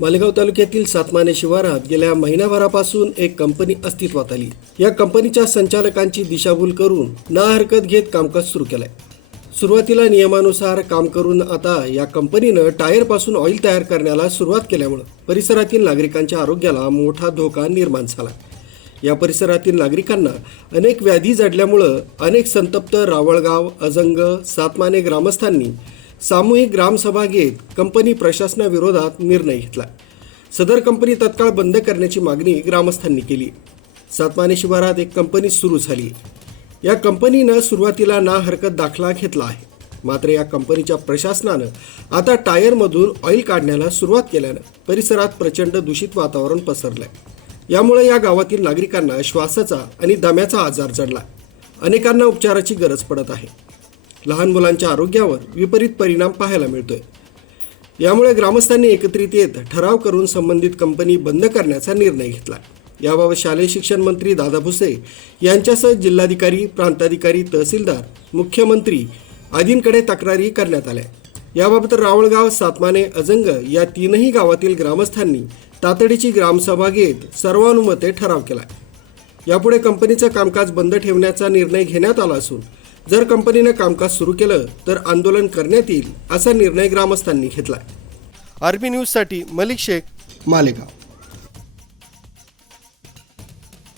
मालेगाव तालुक्यातील सातमाने शिवारात गेल्या महिनाभरापासून एक कंपनी अस्तित्वात आली. या कंपनीच्या संचालकांची दिशाभूल करून ना हरकत घेत कामकाज सुरू केलंय. सुरुवातीला नियमानुसार काम करून आता या कंपनीनं टायरपासून ऑइल तयार करण्याला सुरुवात केल्यामुळं परिसरातील नागरिकांच्या आरोग्याला मोठा धोका निर्माण झाला. या परिसरातील नागरिकांना अनेक व्याधी जडल्यामुळं अनेक संतप्त रावळगाव अजंग सातमाने ग्रामस्थांनी सामूहिक ग्रामसभा घेत कंपनी प्रशासनाविरोधात निर्णय घेतला. सदर कंपनी तत्काळ बंद करण्याची मागणी ग्रामस्थांनी केली. सातमाने शिवारात एक कंपनी सुरू झाली. या कंपनीनं सुरुवातीला ना हरकत दाखला घेतला आहे. मात्र या कंपनीच्या प्रशासनानं आता टायरमधून ऑइल काढण्याला सुरुवात केल्यानं परिसरात प्रचंड दूषित वातावरण पसरलंय. यामुळे या गावातील नागरिकांना श्वासाचा आणि दम्याचा आजार जडला. अनेकांना उपचाराची गरज पडत आहे. लहान मुलांच्या आरोग्यावर विपरीत परिणाम पाहायला मिळतोय. यामुळे ग्रामस्थांनी एकत्रित येत ठराव करून संबंधित कंपनी बंद करण्याचा निर्णय घेतला. याबाबत शालेय शिक्षण मंत्री दादा भुसे यांच्यासह जिल्हाधिकारी प्रांताधिकारी तहसीलदार मुख्यमंत्री आदींकडे तक्रारी करण्यात आल्या. याबाबत रावळगाव सातमाने अजंग या तीनही गावातील ग्रामस्थांनी तातडीची ग्रामसभा घेत सर्वानुमते ठराव केला. यापुढे कंपनीचं कामकाज बंद ठेवण्याचा निर्णय घेण्यात आला असून जर कंपनीनं कामकाज सुरू केलं तर आंदोलन करण्यात येईल असा निर्णय ग्रामस्थांनी घेतला. आरबी न्यूजसाठी मलिक शेख मालेगाव.